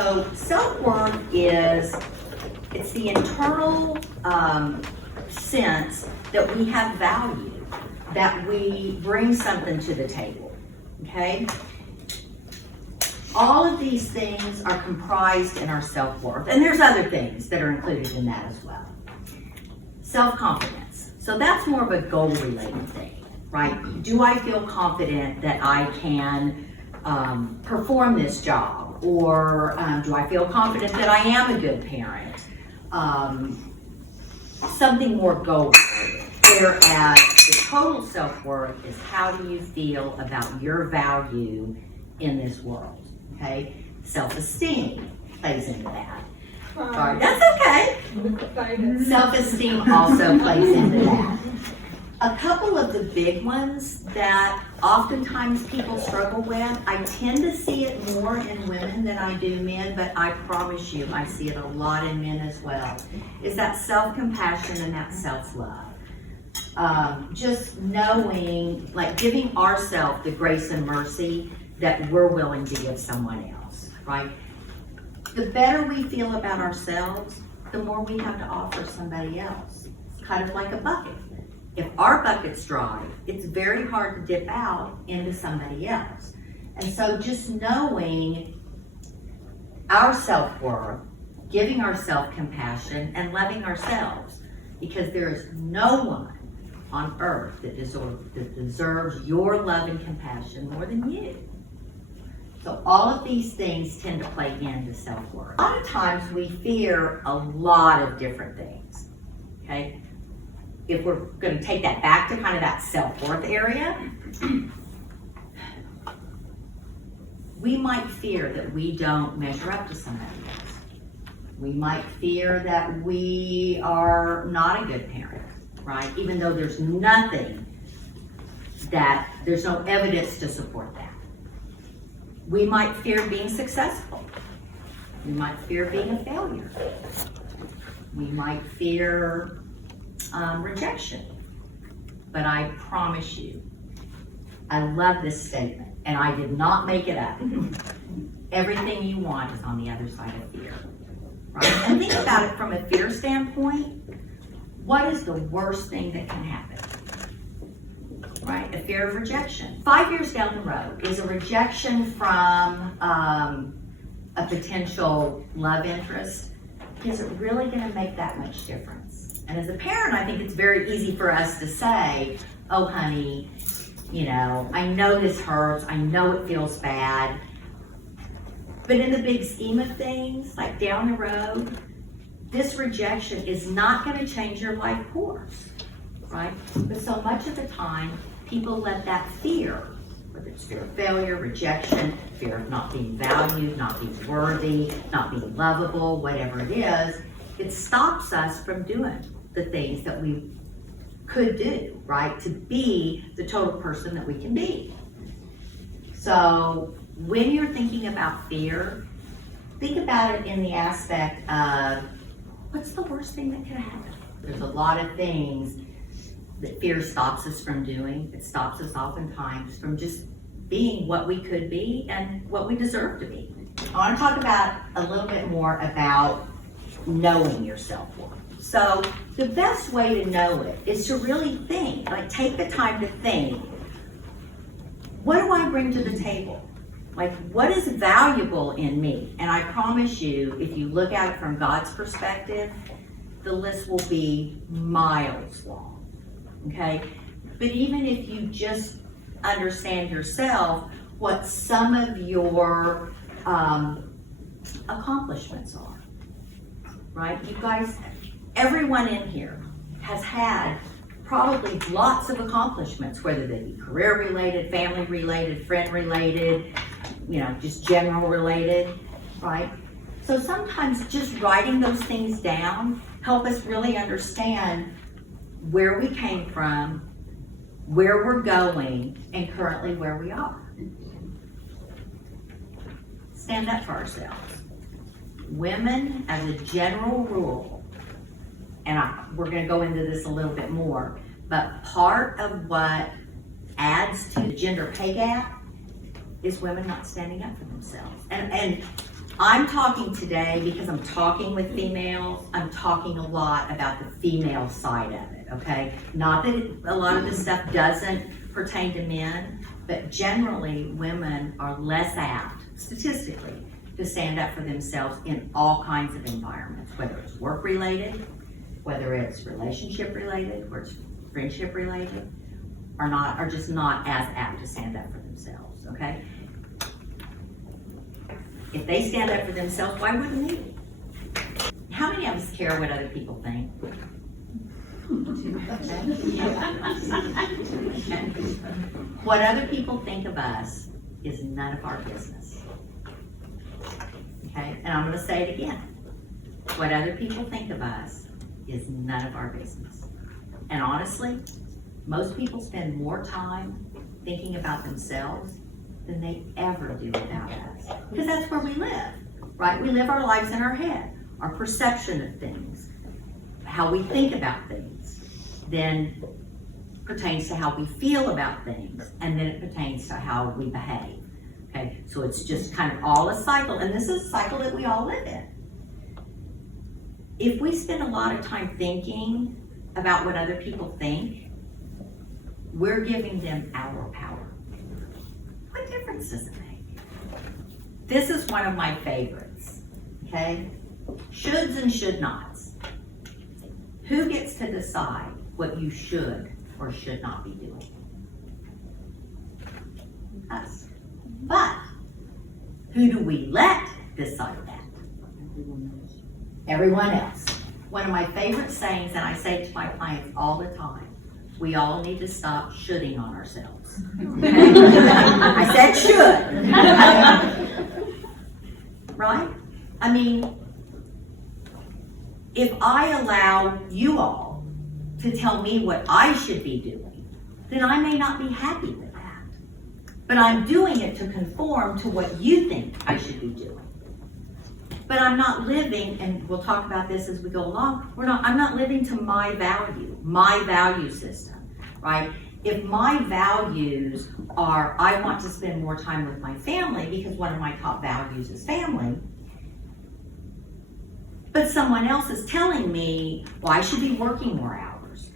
So self-worth it's the internal sense that we have value, that we bring something to the table, okay? All of these things are comprised in our self-worth, and there's other things that are included in that as well. Self-confidence. So that's more of a goal-related thing, right? Do I feel confident that I can perform this job? Or do I feel confident that I am a good parent? Something more goal-related. Whereas the total self-worth is how do you feel about your value in this world, okay? Self-esteem plays into that. Sorry, that's okay. Self-esteem also plays into that. A couple of the big ones that oftentimes people struggle with, I tend to see it more in women than I do men, but I promise you, I see it a lot in men as well, is that self-compassion and that self-love. Just knowing, like giving ourselves the grace and mercy that we're willing to give someone else, right? The better we feel about ourselves, the more we have to offer somebody else. It's kind of like a bucket. If our bucket's dry, it's very hard to dip out into somebody else. And so just knowing our self-worth, giving ourselves compassion, and loving ourselves, because there is no one on earth that deserves your love and compassion more than you. So all of these things tend to play into self-worth. A lot of times we fear a lot of different things, okay? If we're going to take that back to kind of that self-worth area, we might fear that we don't measure up to somebody else. We might fear that we are not a good parent, right? Even though there's no evidence to support that. We might fear being successful. We might fear being a failure. We might fear rejection. But I promise you, I love this statement, and I did not make it up. Everything you want is on the other side of fear, right? And think about it from a fear standpoint. What is the worst thing that can happen? Right, a fear of rejection. 5 years down the road, is a rejection from a potential love interest, is it really going to make that much difference? And as a parent, I think it's very easy for us to say, oh honey, you know, I know this hurts, I know it feels bad, but in the big scheme of things, like down the road, this rejection is not going to change your life course, right? But so much of the time, people let that fear, whether it's fear of failure, rejection, fear of not being valued, not being worthy, not being lovable, whatever it is, it stops us from doing the things that we could do, right? To be the total person that we can be. So when you're thinking about fear, think about it in the aspect of, what's the worst thing that could happen? There's a lot of things that fear stops us from doing. It stops us oftentimes from just being what we could be and what we deserve to be. I want to talk about a little bit more about knowing your self-worth. So the best way to know it is to really think, like take the time to think, what do I bring to the table? Like what is valuable in me? And I promise you, if you look at it from God's perspective, the list will be miles long. Okay, but even if you just understand yourself, what some of your accomplishments are, right? You guys, everyone in here has had probably lots of accomplishments, whether they be career related, family related, friend related, you know, just general related, right? So sometimes just writing those things down help us really understand where we came from, where we're going, and currently where we are. Stand up for ourselves. Women, as a general rule, and we're going to go into this a little bit more, but part of what adds to the gender pay gap is women not standing up for themselves. And I'm talking today because I'm talking with females. I'm talking a lot about the female side of it, okay? Not that a lot of this stuff doesn't pertain to men, but generally women are less apt, statistically, to stand up for themselves in all kinds of environments, whether it's work related, whether it's relationship related, or it's friendship related, are just not as apt to stand up for themselves, okay? If they stand up for themselves, why wouldn't we? How many of us care what other people think? What other people think of us is none of our business. Okay, and I'm going to say it again. What other people think of us is none of our business. And honestly, most people spend more time thinking about themselves than they ever do about us. Because that's where we live, right? We live our lives in our head. Our perception of things, how we think about things, then pertains to how we feel about things, and then it pertains to how we behave. Okay, so it's just kind of all a cycle, and this is a cycle that we all live in. If we spend a lot of time thinking about what other people think, we're giving them our power. What difference does it make? This is one of my favorites, okay? Shoulds and should nots. Who gets to decide what you should or should not be doing? Us. But who do we let decide that? Everyone else. One of my favorite sayings, and I say it to my clients all the time, we all need to stop shoulding on ourselves. Okay? I said should. Right? I mean, if I allow you all to tell me what I should be doing, then I may not be happy with that. But I'm doing it to conform to what you think I should be doing. But I'm not living, and we'll talk about this as we go along, I'm not living to my value system, right? If my values are, I want to spend more time with my family because one of my top values is family, but someone else is telling me, well, I should be working more hours.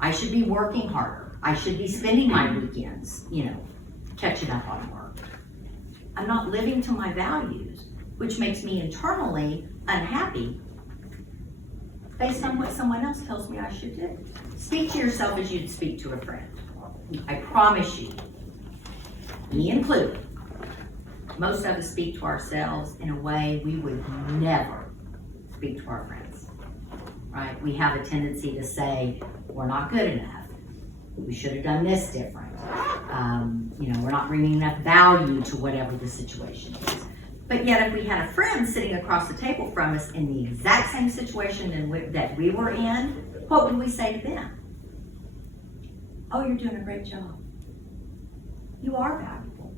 I should be working harder. I should be spending my weekends, catching up on work. I'm not living to my values, which makes me internally unhappy based on what someone else tells me I should do. Speak to yourself as you'd speak to a friend. I promise you, me included, most of us speak to ourselves in a way we would never speak to our friends, right? We have a tendency to say, we're not good enough. We should have done this different. We're not bringing enough value to whatever the situation is. But yet if we had a friend sitting across the table from us in the exact same situation that we were in, what would we say to them? Oh, you're doing a great job. You are valuable,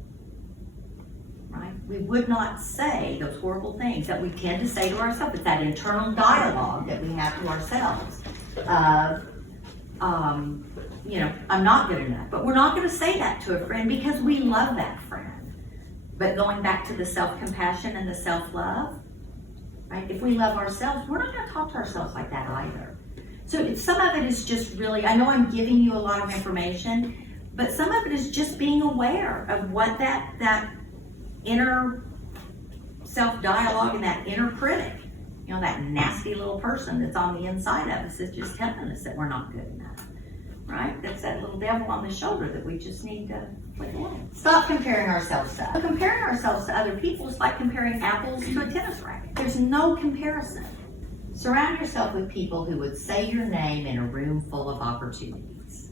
right? We would not say those horrible things that we tend to say to ourselves. It's that internal dialogue that we have to ourselves of, I'm not good enough. But we're not going to say that to a friend because we love that friend. But going back to the self-compassion and the self-love, right? If we love ourselves, we're not going to talk to ourselves like that either. So some of it is just really, I know I'm giving you a lot of information, but some of it is just being aware of what that inner self-dialogue and that inner critic, that nasty little person that's on the inside of us is just telling us that we're not good enough, right? That's that little devil on the shoulder that we just need to put in. Stop comparing ourselves to others. Comparing ourselves to other people is like comparing apples to a tennis racket. There's no comparison. Surround yourself with people who would say your name in a room full of opportunities,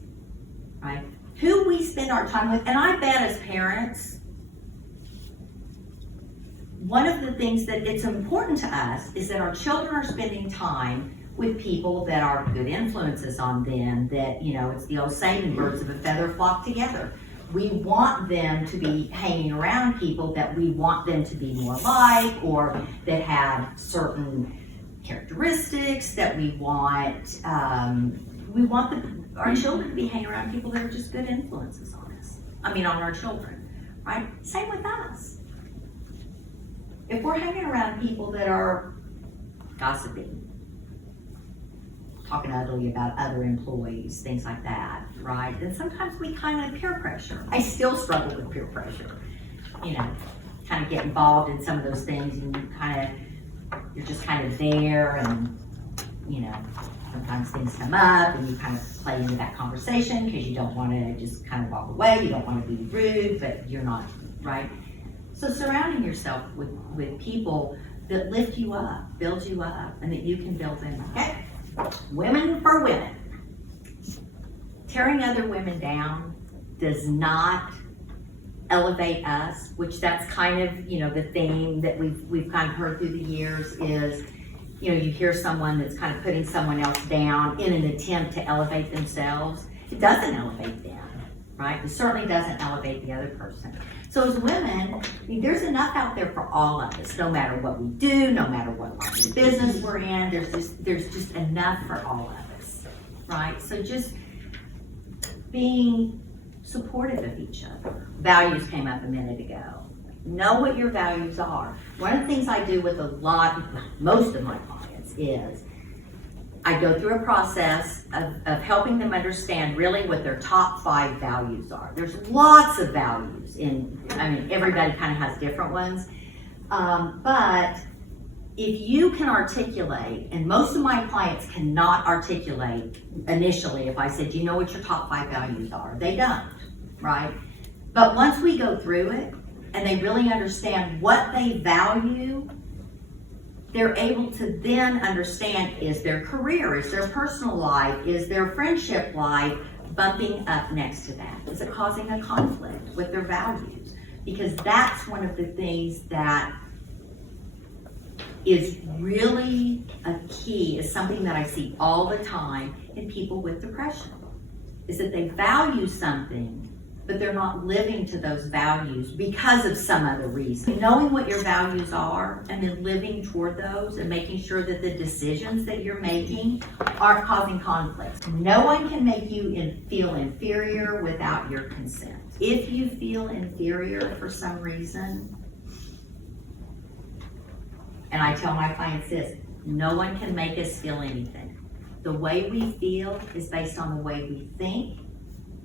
right? Who we spend our time with, and I bet as parents, one of the things that it's important to us is that our children are spending time with people that are good influences on them, that, it's the old saying, birds of a feather flock together. We want them to be hanging around people that we want them to be more like, or that have certain characteristics that we want our children to be hanging around people that are just good influences on us. On our children, right? Same with us. if we're hanging around people that are gossiping, talking ugly about other employees, things like that, right? Then sometimes we kind of peer pressure. I still struggle with peer pressure. You know, kind of get involved in some of those things, and you're just kind of there, and you know, sometimes things come up and you kind of play into that conversation because you don't want to just kind of walk away, you don't want to be rude, but you're not, right? So surrounding yourself with people that lift you up, build you up, and that you can build them up. Okay? Women for women. Tearing other women down does not elevate us, which that's kind of, you know, the theme that we've kind of heard through the years is, you know, you hear someone that's kind of putting someone else down in an attempt to elevate themselves. It doesn't elevate them, right? It certainly doesn't elevate the other person. So as women, I mean, there's enough out there for all of us, no matter what we do, no matter what line of business we're in, there's just enough for all of us, right? So just being supportive of each other. Values came up a minute ago. Know what your values are. One of the things I do with most of my clients is I go through a process of helping them understand really what their top 5 values are. There's lots of values everybody kind of has different ones. But if you can articulate, and most of my clients cannot articulate initially, if I said, you know what your top 5 values are? They don't, right? But once we go through it, and they really understand what they value, they're able to then understand, is their career, is their personal life, is their friendship life bumping up next to that? Is it causing a conflict with their values? Because that's one of the things that is really a key, is something that I see all the time in people with depression, is that they value something, but they're not living to those values because of some other reason. Knowing what your values are and then living toward those and making sure that the decisions that you're making aren't causing conflicts. No one can make you feel inferior without your consent. If you feel inferior for some reason, and I tell my clients this, no one can make us feel anything. The way we feel is based on the way we think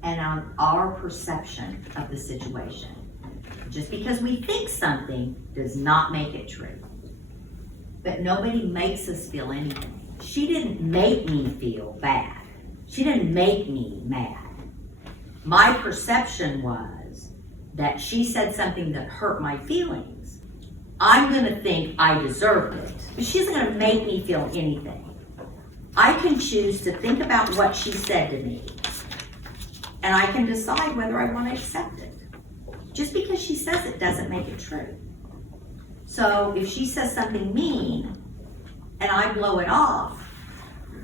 and on our perception of the situation. Just because we think something does not make it true. But nobody makes us feel anything. She didn't make me feel bad. She didn't make me mad. My perception was that she said something that hurt my feelings. I'm gonna think I deserved it, but she isn't gonna make me feel anything. I can choose to think about what she said to me, and I can decide whether I want to accept it. Just because she says it doesn't make it true. So if she says something mean and I blow it off,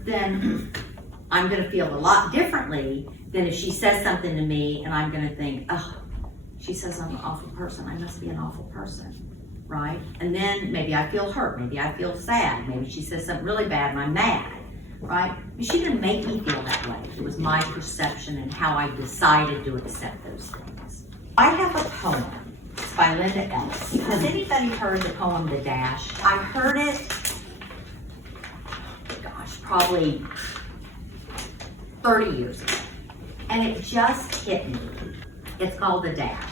then I'm going to feel a lot differently than if she says something to me and I'm going to think, oh, she says I'm an awful person. I must be an awful person, right? And then maybe I feel hurt. Maybe I feel sad. Maybe she says something really bad and I'm mad. Right? But she didn't make me feel that way. It was my perception and how I decided to accept those things. I have a poem. It's by Linda Ellis. Has anybody heard the poem The Dash? I heard it, gosh, probably 30 years ago. And it just hit me. It's called The Dash.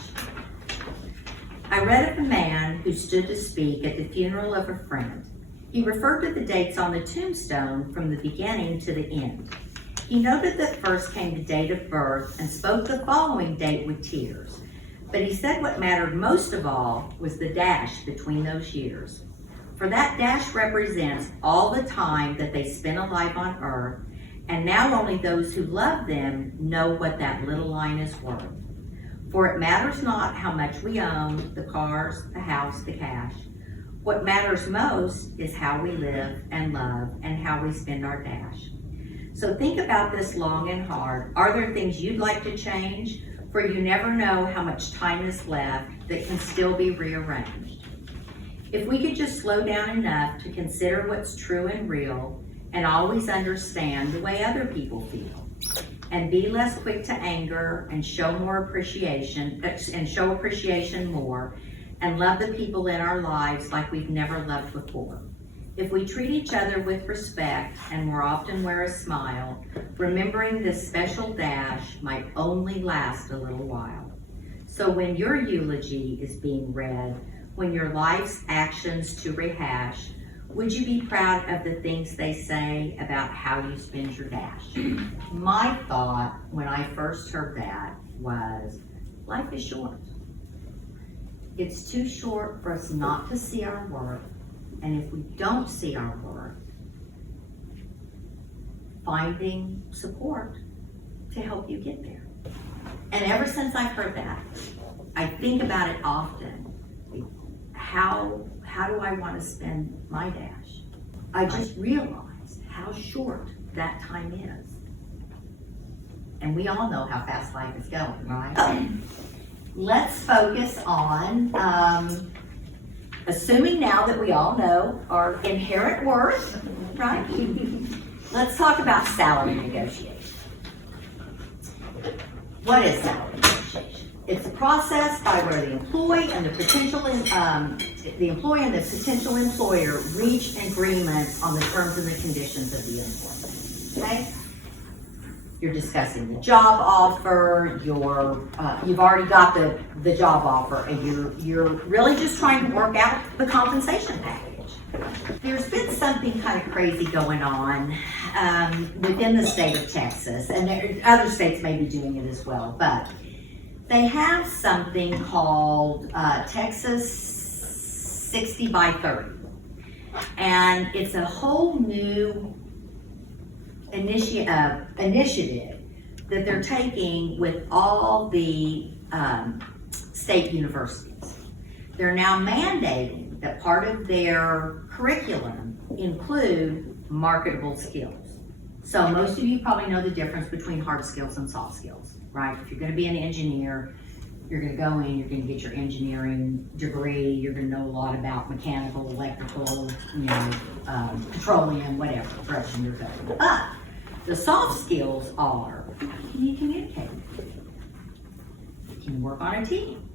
I read of a man who stood to speak at the funeral of a friend. He referred to the dates on the tombstone from the beginning to the end. He noted that first came the date of birth and spoke the following date with tears. But he said what mattered most of all was the dash between those years. For that dash represents all the time that they spent alive on earth, and now only those who love them know what that little line is worth. For it matters not how much we own, the cars, the house, the cash. What matters most is how we live and love and how we spend our dash. So think about this long and hard. Are there things you'd like to change? For you never know how much time is left that can still be rearranged. If we could just slow down enough to consider what's true and real and always understand the way other people feel, and be less quick to anger and show appreciation more, and love the people in our lives like we've never loved before. If we treat each other with respect and more often wear a smile, remembering this special dash might only last a little while. So when your eulogy is being read, when your life's actions to rehash, would you be proud of the things they say about how you spend your dash? My thought when I first heard that was, life is short. It's too short for us not to see our worth. And if we don't see our worth, finding support to help you get there. And ever since I've heard that, I think about it often. How do I want to spend my dash? I just realized how short that time is. And we all know how fast life is going, right? Let's focus on assuming now that we all know our inherent worth, right? Let's talk about salary negotiation. What is salary negotiation? It's a process by where the employee and the potential employer reach an agreement on the terms and the conditions of the employment. Okay? You're discussing the job offer, you've already got the job offer, and you're really just trying to work out the compensation package. There's been something kind of crazy going on within the state of Texas, and other states may be doing it as well, but they have something called Texas 60 by 30, and it's a whole new initiative that they're taking with all the state universities. They're now mandating that part of their curriculum include marketable skills. So most of you probably know the difference between hard skills and soft skills, right? If you're going to be an engineer, you're going to go in, you're going to get your engineering degree, you're going to know a lot about mechanical, electrical, petroleum, whatever direction you're going. But the soft skills are, can you communicate? Can you work on a team?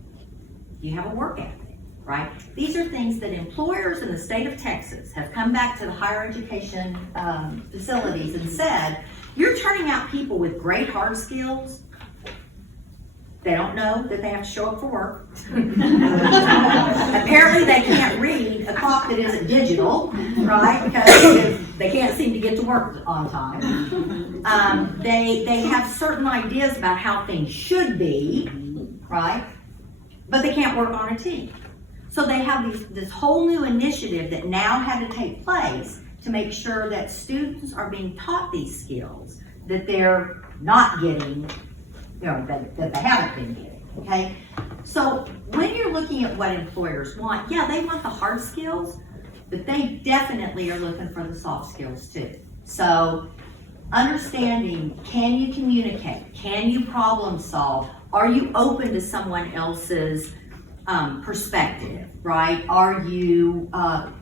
Do you have a work ethic, right? These are things that employers in the state of Texas have come back to the higher education facilities and said, you're turning out people with great hard skills. They don't know that they have to show up for work. Apparently they can't read a clock that isn't digital, right? Because they can't seem to get to work on time. They have certain ideas about how things should be, right? But they can't work on a team. So they have this whole new initiative that now had to take place to make sure that students are being taught these skills that they're not getting, that they haven't been getting, okay? So when you're looking at what employers want, yeah, they want the hard skills, but they definitely are looking for the soft skills too. So understanding, can you communicate? Can you problem solve? Are you open to someone else's perspective, right? Are you a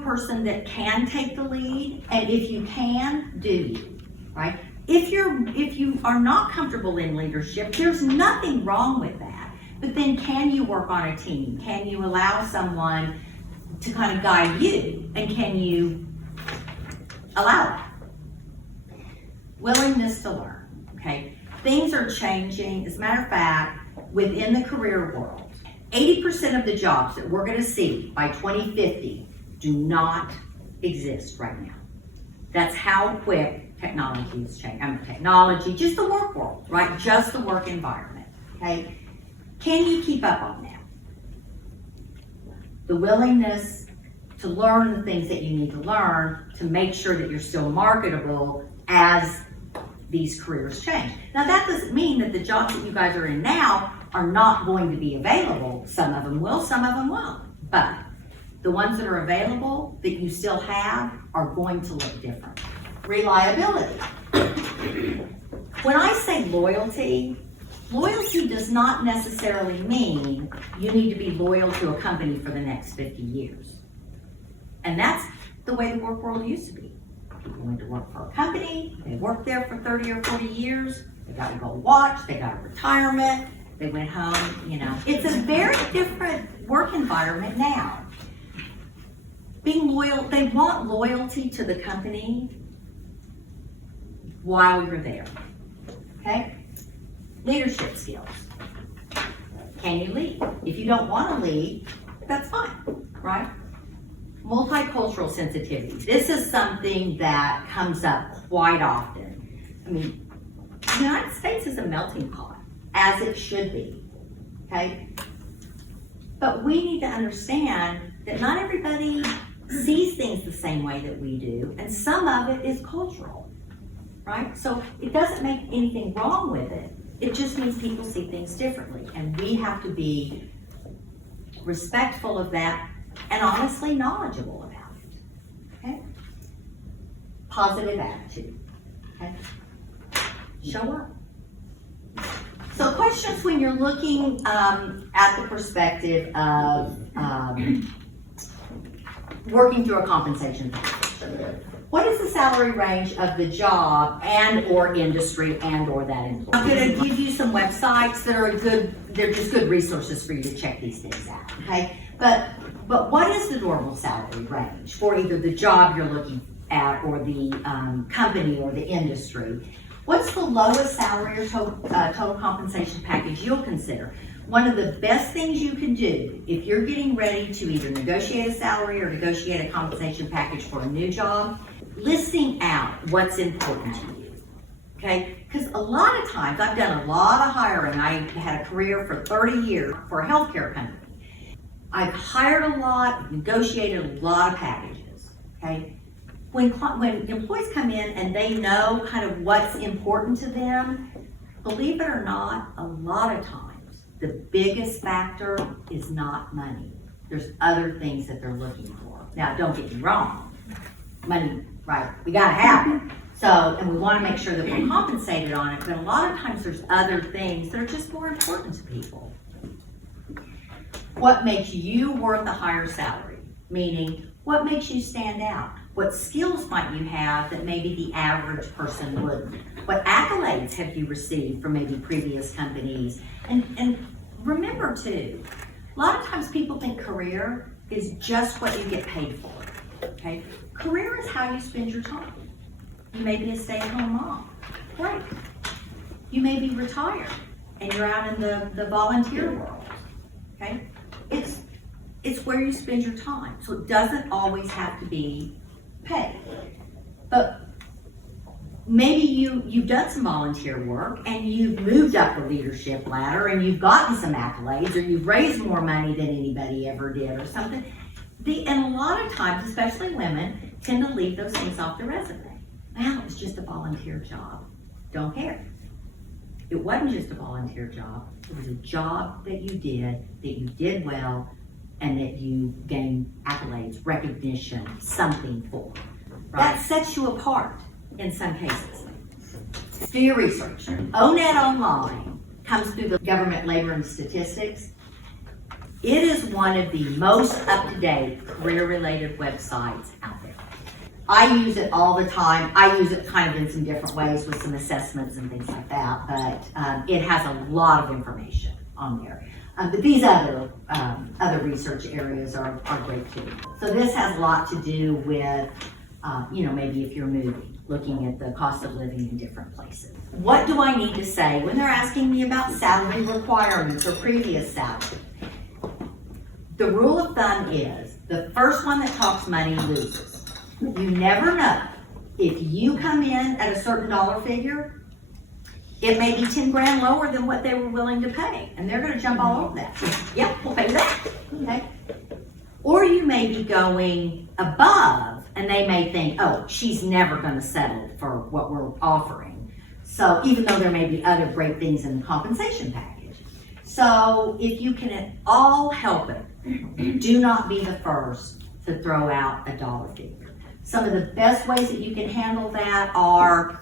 person that can take the lead? And if you can, do you, right? If you are not comfortable in leadership, there's nothing wrong with that. But then can you work on a team? Can you allow someone to kind of guide you? And can you allow that? Willingness to learn, okay? Things are changing. As a matter of fact, within the career world, 80% of the jobs that we're gonna see by 2050 do not exist right now. That's how quick technology is changing. Just the work world, right? Just the work environment, okay? Can you keep up on that? The willingness to learn the things that you need to learn to make sure that you're still marketable as these careers change. Now that doesn't mean that the jobs that you guys are in now are not going to be available. Some of them will, some of them won't. But the ones that are available that you still have are going to look different. Reliability. When I say loyalty does not necessarily mean you need to be loyal to a company for the next 50 years. And that's the way the work world used to be. People went to work for a company, they worked there for 30 or 40 years, they got to go watch, they got a retirement, They went home, you know. It's a very different work environment now. Being loyal, they want loyalty to the company while you're there, okay? Leadership skills. Can you lead? If you don't want to lead, that's fine, right? Multicultural sensitivity. This is something that comes up quite often. I mean, the United States is a melting pot, as it should be, okay? But we need to understand that not everybody sees things the same way that we do, and some of it is cultural, right? So it doesn't make anything wrong with it. It just means people see things differently, and we have to be respectful of that and honestly knowledgeable about it, okay? Positive attitude, okay? Show up. So questions when you're looking at the perspective of working through a compensation package. What is the salary range of the job and or industry and or that employee? I'm going to give you some websites that are they're just good resources for you to check these things out, okay? But what is the normal salary range for either the job you're looking at or the company or the industry? What's the lowest salary or total compensation package you'll consider? One of the best things you can do if you're getting ready to either negotiate a salary or negotiate a compensation package for a new job, listing out what's important to you, okay? Because a lot of times, I've done a lot of hiring. I had a career for 30 years for a healthcare company. I've hired a lot, negotiated a lot of packages, okay? When employees come in and they know kind of what's important to them, believe it or not, a lot of times, the biggest factor is not money. There's other things that they're looking for. Now, don't get me wrong, money, right, we gotta have it. So, and we wanna make sure that we're compensated on it, but a lot of times there's other things that are just more important to people. What makes you worth a higher salary? Meaning, what makes you stand out? What skills might you have that maybe the average person wouldn't? What accolades have you received from maybe previous companies? And remember too, a lot of times people think career is just what you get paid for, okay? Career is how you spend your time. You may be a stay-at-home mom, great. You may be retired and you're out in the volunteer world, okay? It's where you spend your time, so it doesn't always have to be pay. But maybe you've done some volunteer work and you've moved up the leadership ladder and you've gotten some accolades or you've raised more money than anybody ever did or something. And a lot of times, especially women, tend to leave those things off their resume. Well, it was just a volunteer job. Don't care. It wasn't just a volunteer job. It was a job that you did well, and that you gain accolades, recognition, something for. Right? That sets you apart in some cases. Do your research. ONET Online comes through the Government Labor and Statistics. It is one of the most up-to-date career-related websites out there. I use it all the time. I use it kind of in some different ways with some assessments and things like that, but it has a lot of information on there. But these other research areas are great too. So this has a lot to do with, maybe if you're moving, looking at the cost of living in different places. What do I need to say when they're asking me about salary requirements or previous salary? The rule of thumb is the first one that talks money loses. You never know. If you come in at a certain dollar figure, it may be 10 grand lower than what they were willing to pay, and they're going to jump all over that. Yep, we'll pay that. Okay. Or you may be going above, and they may think, oh, she's never going to settle for what we're offering. So even though there may be other great things in the compensation package. So if you can at all help it, do not be the first to throw out a dollar figure. Some of the best ways that you can handle that are,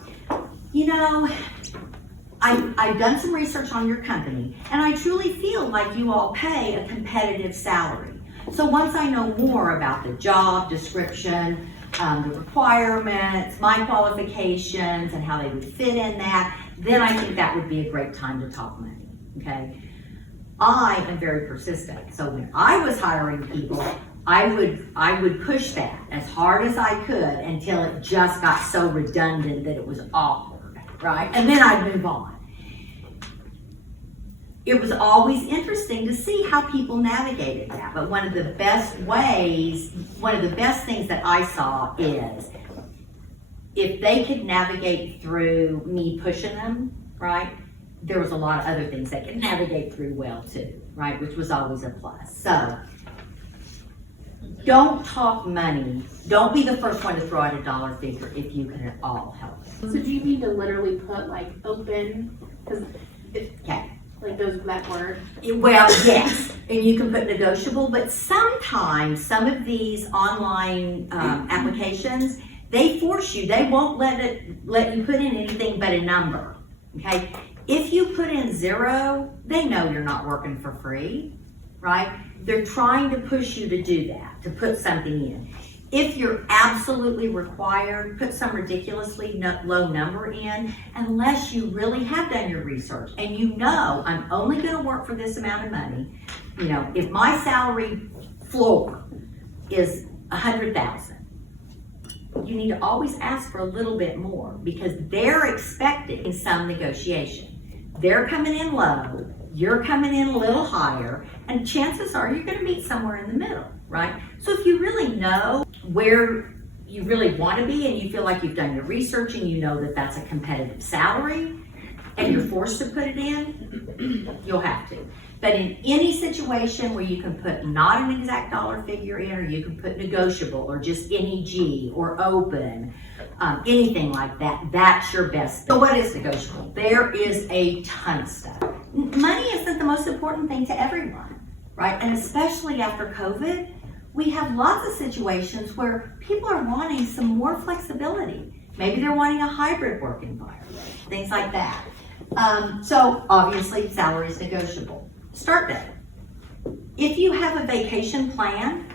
I've done some research on your company, and I truly feel like you all pay a competitive salary. So once I know more about the job description, the requirements, my qualifications, and how they would fit in that, then I think that would be a great time to talk money, okay? I am very persistent. So when I was hiring people, I would push that as hard as I could until it just got so redundant that it was awkward, right? And then I'd move on. It was always interesting to see how people navigated that. But one of the best things that I saw is if they could navigate through me pushing them, right? There was a lot of other things they could navigate through well too, right? Which was always a plus. So don't talk money. Don't be the first one to throw out a dollar figure if you can at all help it. So do you mean to literally put like open, because Okay. like those that word? Well, yes, and you can put negotiable, but sometimes some of these online applications, they force you. They won't let you put in anything but a number. Okay. If you put in 0, they know you're not working for free, right? They're trying to push you to do that, to put something in. If you're absolutely required, put some ridiculously low number in, unless you really have done your research and you know I'm only going to work for this amount of money. You know, if my salary floor is $100,000, you need to always ask for a little bit more because they're expecting some negotiation. They're coming in low, you're coming in a little higher, and chances are you're going to meet somewhere in the middle, right? So if you really know where you really want to be and you feel like you've done your research and you know that that's a competitive salary and you're forced to put it in, you'll have to. But in any situation where you can put not an exact dollar figure in, or you can put negotiable or just NEG or open, anything like that, that's your best. So what is negotiable? There is a ton of stuff. Money isn't the most important thing to everyone, right? And especially after COVID, we have lots of situations where people are wanting some more flexibility. Maybe they're wanting a hybrid work environment, things like that. So obviously salary is negotiable. Start date. If you have a vacation plan,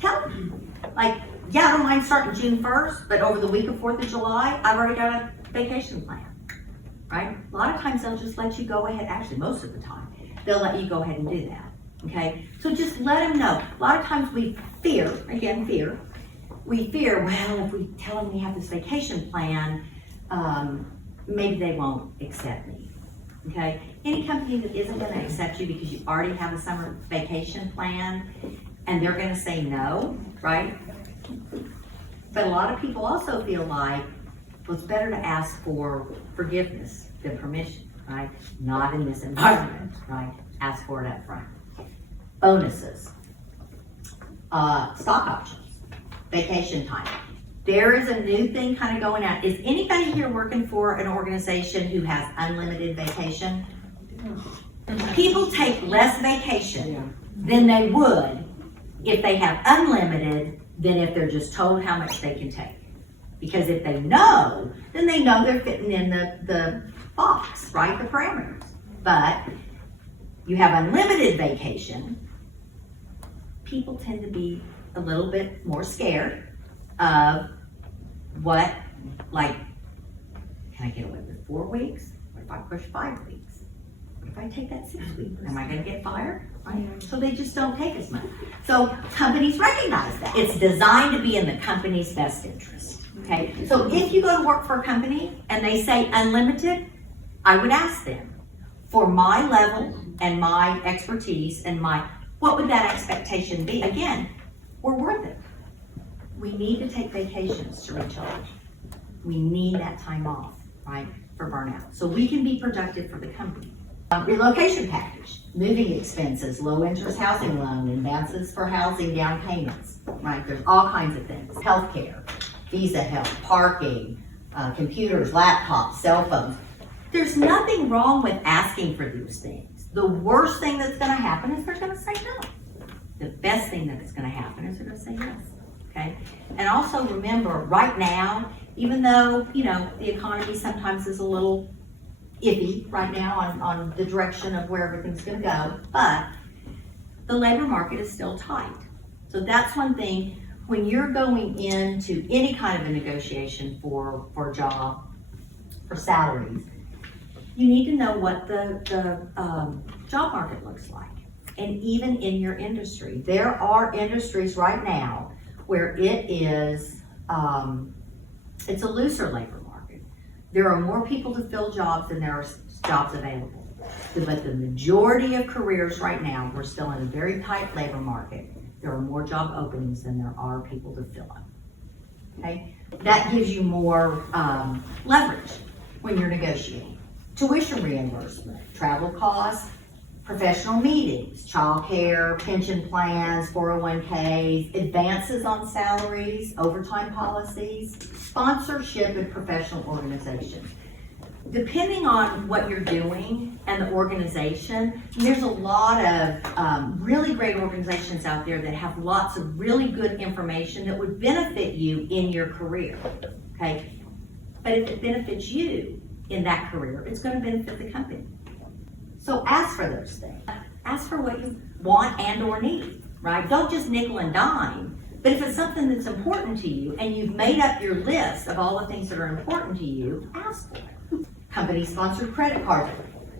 tell them. Like, yeah, I don't mind starting June 1st, but over the week of 4th of July, I've already got a vacation plan, right? A lot of times they'll just let you go ahead, actually most of the time, they'll let you go ahead and do that, okay? So just let them know. A lot of times we fear, well, if we tell them we have this vacation plan, maybe they won't accept me. Okay, any company that isn't going to accept you because you already have a summer vacation plan and they're going to say no, right? But a lot of people also feel like, well, it's better to ask for forgiveness than permission, right? Not in this environment, right? Ask for it up front. Bonuses, stock options, vacation time. There is a new thing kind of going out. Is anybody here working for an organization who has unlimited vacation? People take less vacation than they would if they have unlimited than if they're just told how much they can take. Because if they know, then they know they're fitting in the box, right? The parameters. But you have unlimited vacation, people tend to be a little bit more scared of what, like, can I get away with 4 weeks? What if I push 5 weeks? What if I take that 6 weeks? Am I going to get fired? Right? So they just don't take as much. So companies recognize that. It's designed to be in the company's best interest. Okay? So if you go to work for a company and they say unlimited, I would ask them, for my level and my expertise and what would that expectation be? Again, we're worth it. We need to take vacations to recharge. We need that time off, right, for burnout. So we can be productive for the company. Relocation package, moving expenses, low interest housing loan, advances for housing, down payments, right? There's all kinds of things. Healthcare, visa help, parking, computers, laptops, cell phones. There's nothing wrong with asking for these things. The worst thing that's gonna happen is they're gonna say no. The best thing that's gonna happen is they're gonna say yes. Okay, and also remember, right now, even though, you know, the economy sometimes is a little iffy right now on the direction of where everything's going to go, but the labor market is still tight. So that's one thing, when you're going into any kind of a negotiation for a job, for salaries, you need to know what the job market looks like. And even in your industry, there are industries right now where it is, it's a looser labor market. There are more people to fill jobs than there are jobs available. But the majority of careers right now, we're still in a very tight labor market. There are more job openings than there are people to fill them. Okay? That gives you more leverage when you're negotiating. Tuition reimbursement, travel costs, professional meetings, child care, pension plans, 401ks, advances on salaries, overtime policies, sponsorship and professional organization. Depending on what you're doing and the organization, there's a lot of really great organizations out there that have lots of really good information that would benefit you in your career, okay? But if it benefits you in that career, it's going to benefit the company. So ask for those things. Ask for what you want and or need, right? Don't just nickel and dime. But if it's something that's important to you and you've made up your list of all the things that are important to you, ask for it. Company-sponsored credit cards.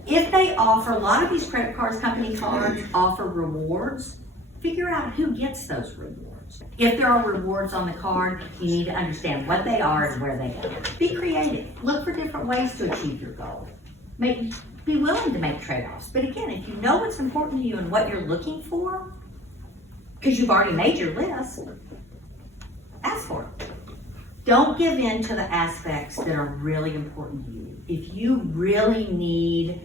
If they offer, a lot of these credit cards, company cards, offer rewards, figure out who gets those rewards. If there are rewards on the card, you need to understand what they are and where they go. Be creative. Look for different ways to achieve your goal. Be willing to make trade-offs. But again, if you know what's important to you and what you're looking for, because you've already made your list, ask for it. Don't give in to the aspects that are really important to you. If you really need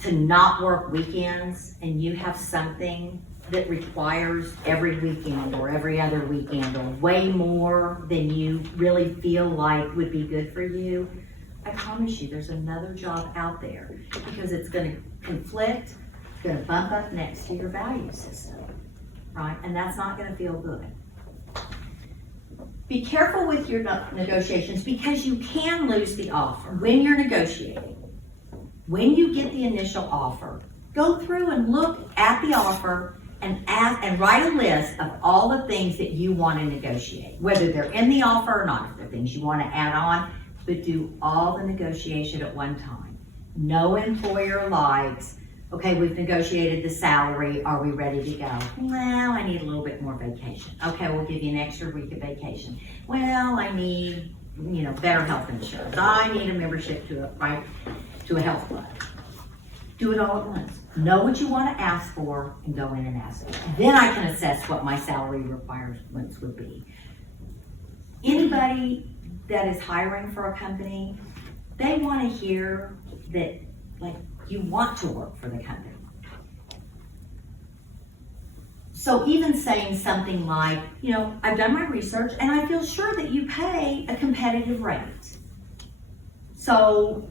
to not work weekends and you have something that requires every weekend or every other weekend or way more than you really feel like would be good for you, I promise you there's another job out there, because it's going to conflict, it's going to bump up next to your value system, right? And that's not going to feel good. Be careful with your negotiations, because you can lose the offer when you're negotiating. When you get the initial offer, go through and look at the offer and write a list of all the things that you want to negotiate, whether they're in the offer or not. If they're things you want to add on, but do all the negotiation at one time. No employer likes, okay, we've negotiated the salary, are we ready to go? Well, I need a little bit more vacation. Okay, we'll give you an extra week of vacation. Well, I need, better health insurance. I need a membership to a health club. Do it all at once. Know what you want to ask for and go in and ask for it. Then I can assess what my salary requirements would be. Anybody that is hiring for a company, they want to hear that, you want to work for the company. So even saying something like, I've done my research and I feel sure that you pay a competitive rate. So,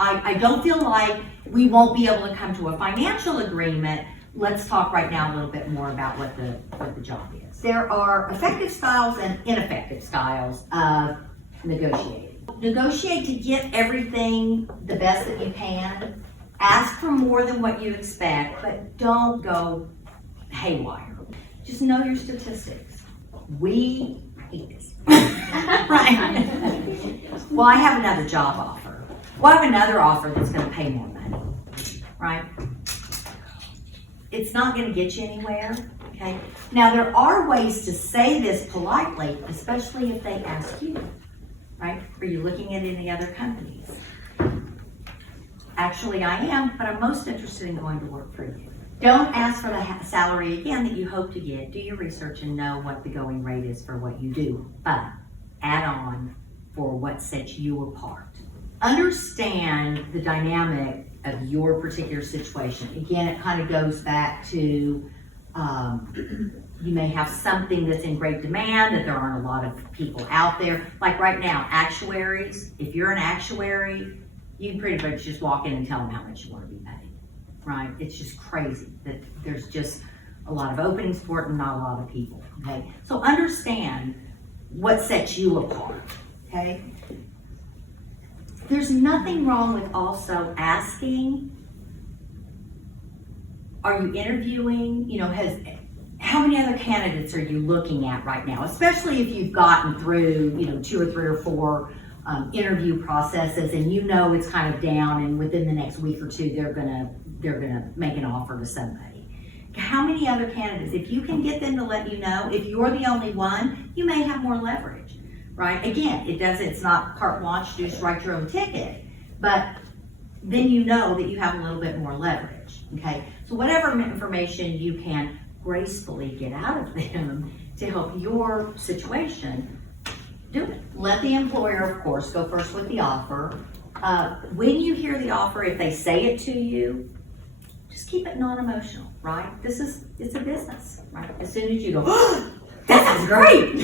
I don't feel like we won't be able to come to a financial agreement. Let's talk right now a little bit more about what the job is. There are effective styles and ineffective styles of negotiating. Negotiate to get everything the best that you can. Ask for more than what you expect, but don't go haywire. Just know your statistics. We hate this. Right? Well, I have another job offer. Well, I have another offer that's going to pay more money. Right? It's not going to get you anywhere. Okay? Now, there are ways to say this politely, especially if they ask you. Right? Are you looking at any other companies? Actually, I am, but I'm most interested in going to work for you. Don't ask for the salary again that you hope to get. Do your research and know what the going rate is for what you do, but add on for what sets you apart. Understand the dynamic of your particular situation. Again, it kind of goes back to you may have something that's in great demand, that there aren't a lot of people out there. Like right now, actuaries, if you're an actuary, you can pretty much just walk in and tell them how much you want to be paid, right? It's just crazy that there's just a lot of openings for it and not a lot of people, okay? So understand what sets you apart, okay? There's nothing wrong with also asking, are you interviewing? How many other candidates are you looking at right now? Especially if you've gotten through, 2 or 3 or 4 interview processes, and you know it's kind of down, and within the next week or two, they're gonna make an offer to somebody. How many other candidates, if you can get them to let you know, if you're the only one, you may have more leverage, right? Again, it's not carte blanche, just write your own ticket, but then you know that you have a little bit more leverage, okay? So whatever information you can gracefully get out of them to help your situation, do it. Let the employer, of course, go first with the offer. When you hear the offer, if they say it to you, just keep it non-emotional, right? It's a business, right? As soon as you go, oh, that sounds great.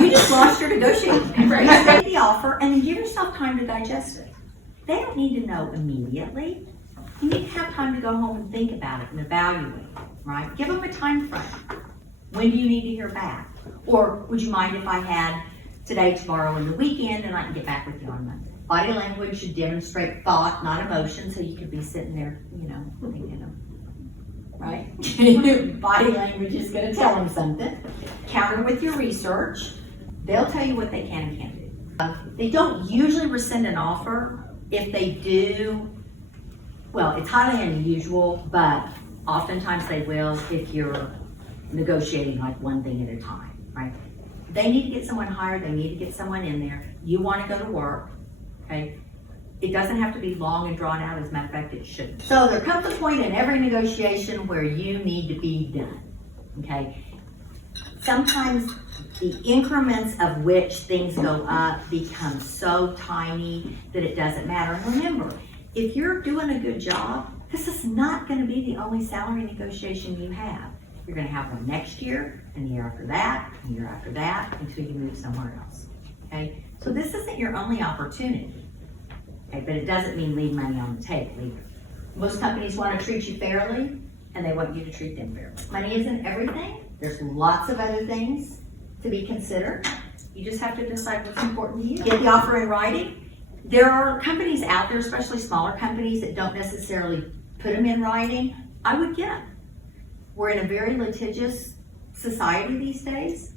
You just lost your negotiation. Right? Take the offer and then give yourself time to digest it. They don't need to know immediately. You need to have time to go home and think about it and evaluate it, right? Give them a time frame. When do you need to hear back? Or would you mind if I had today, tomorrow, and the weekend, and I can get back with you on Monday? Body language should demonstrate thought, not emotion, so you could be sitting there, thinking of, right? Body language is gonna tell them something. Counter with your research. They'll tell you what they can and can't do. They don't usually rescind an offer. If they do, well, it's highly unusual, but oftentimes they will if you're negotiating like one thing at a time, right? They need to get someone hired, they need to get someone in there. You wanna go to work, okay? It doesn't have to be long and drawn out, as a matter of fact, it shouldn't. So there comes a point in every negotiation where you need to be done, okay? Sometimes the increments of which things go up become so tiny that it doesn't matter. And remember, if you're doing a good job, this is not gonna be the only salary negotiation you have. You're gonna have one next year, and the year after that, and the year after that, until you move somewhere else, okay? So this isn't your only opportunity, okay? But it doesn't mean leave money on the table either. Most companies wanna treat you fairly, and they want you to treat them fairly. Money isn't everything. There's lots of other things to be considered. You just have to decide what's important to you. Get the offer in writing. There are companies out there, especially smaller companies, that don't necessarily put them in writing. I would get them. We're in a very litigious society these days.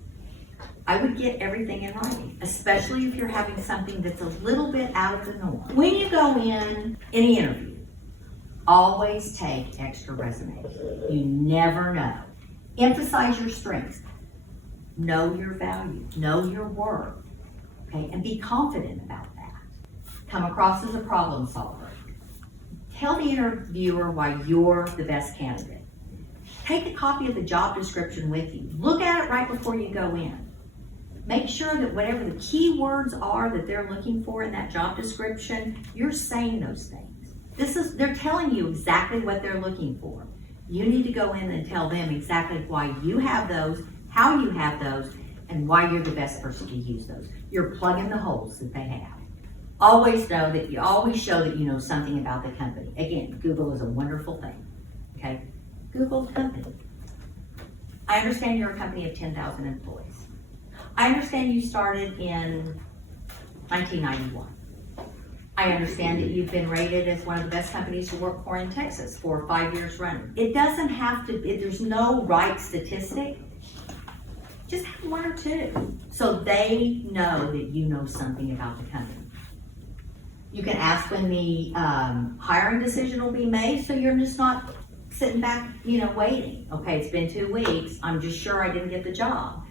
I would get everything in writing, especially if you're having something that's a little bit out of the norm. When you go in any interview, always take extra resumes. You never know. Emphasize your strengths. Know your value. Know your worth. Okay, and be confident about that. Come across as a problem solver. Tell the interviewer why you're the best candidate. Take a copy of the job description with you. Look at it right before you go in. Make sure that whatever the key words are that they're looking for in that job description, you're saying those things. They're telling you exactly what they're looking for. You need to go in and tell them exactly why you have those, how you have those, and why you're the best person to use those. You're plugging the holes that they have. Always show that you know something about the company. Again, Google is a wonderful thing, okay? Google the company. I understand you're a company of 10,000 employees. I understand you started in 1991. I understand that you've been rated as one of the best companies to work for in Texas for 5 years running. It doesn't have to, there's no right statistic. Just have one or two so they know that you know something about the company. You can ask when the hiring decision will be made, so you're just not sitting back, waiting. Okay, it's been 2 weeks. I'm just sure I didn't get the job,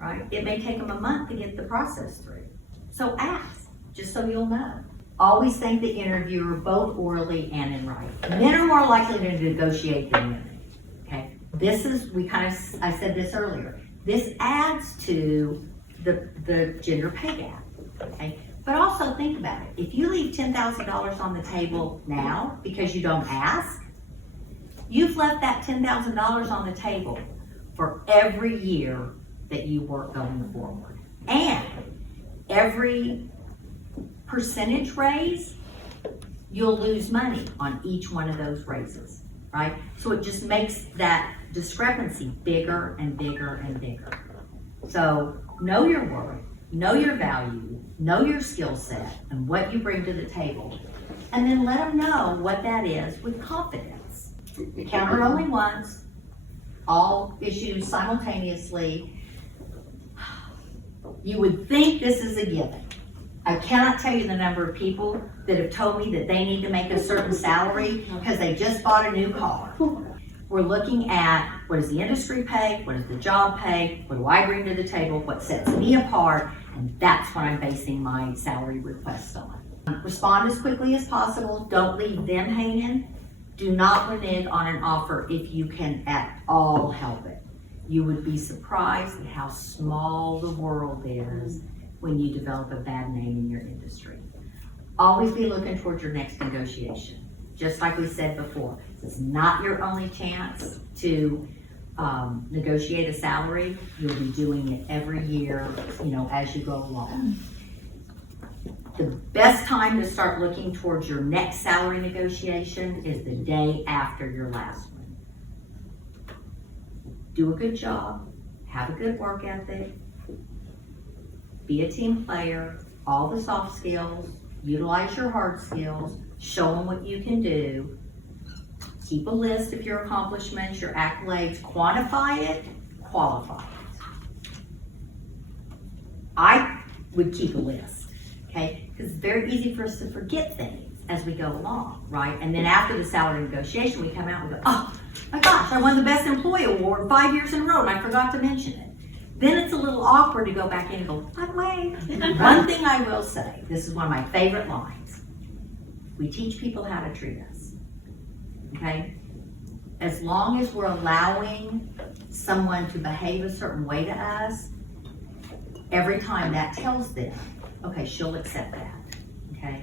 right? It may take them a month to get the process through. So ask, just so you'll know. Always thank the interviewer, both orally and in writing. Men are more likely to negotiate than women, okay? I said this earlier. This adds to the gender pay gap, okay? But also think about it. If you leave $10,000 on the table now because you don't ask, you've left that $10,000 on the table for every year that you work going forward. And every percentage raise, you'll lose money on each one of those raises, right? So it just makes that discrepancy bigger and bigger and bigger. So know your worth, know your value, know your skill set and what you bring to the table, and then let them know what that is with confidence. Counter only once, all issues simultaneously. You would think this is a given. I cannot tell you the number of people that have told me that they need to make a certain salary because they just bought a new car. We're looking at what does the industry pay, what does the job pay, what do I bring to the table, what sets me apart, and that's what I'm basing my salary request on. Respond as quickly as possible, don't leave them hanging. Do not renege on an offer if you can at all help it. You would be surprised at how small the world is when you develop a bad name in your industry. Always be looking towards your next negotiation. Just like we said before, this is not your only chance to negotiate a salary. You'll be doing it every year, as you go along. The best time to start looking towards your next salary negotiation is the day after your last one. Do a good job, have a good work ethic, be a team player, all the soft skills, utilize your hard skills, show them what you can do, keep a list of your accomplishments, your accolades, quantify it, qualify it. I would keep a list, okay? Because it's very easy for us to forget things as we go along, right? And then after the salary negotiation, we come out and go, oh my gosh, I won the best employee award 5 years in a row and I forgot to mention it. Then it's a little awkward to go back in and go, by the way, one thing I will say, this is one of my favorite lines. We teach people how to treat us, okay? As long as we're allowing someone to behave a certain way to us, every time that tells them, okay, she'll accept that, okay?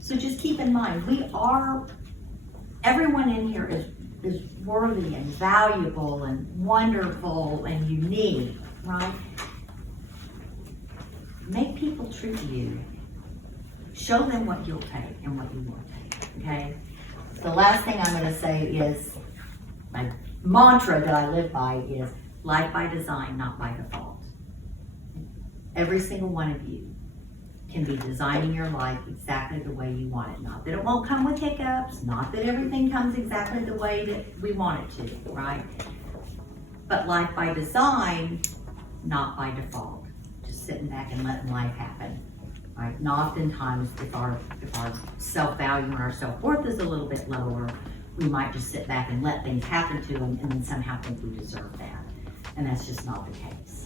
So just keep in mind, everyone in here is worthy and valuable and wonderful and unique, right? Make people treat you. Show them what you'll take and what you won't take, okay? The last thing I'm gonna say is, my mantra that I live by is, life by design, not by default. Every single one of you can be designing your life exactly the way you want it. Not that it won't come with hiccups, not that everything comes exactly the way that we want it to, right? But life by design, not by default. Just sitting back and letting life happen, right? And oftentimes, if our self-value and our self-worth is a little bit lower, we might just sit back and let things happen to them and then somehow think we deserve that. And that's just not the case.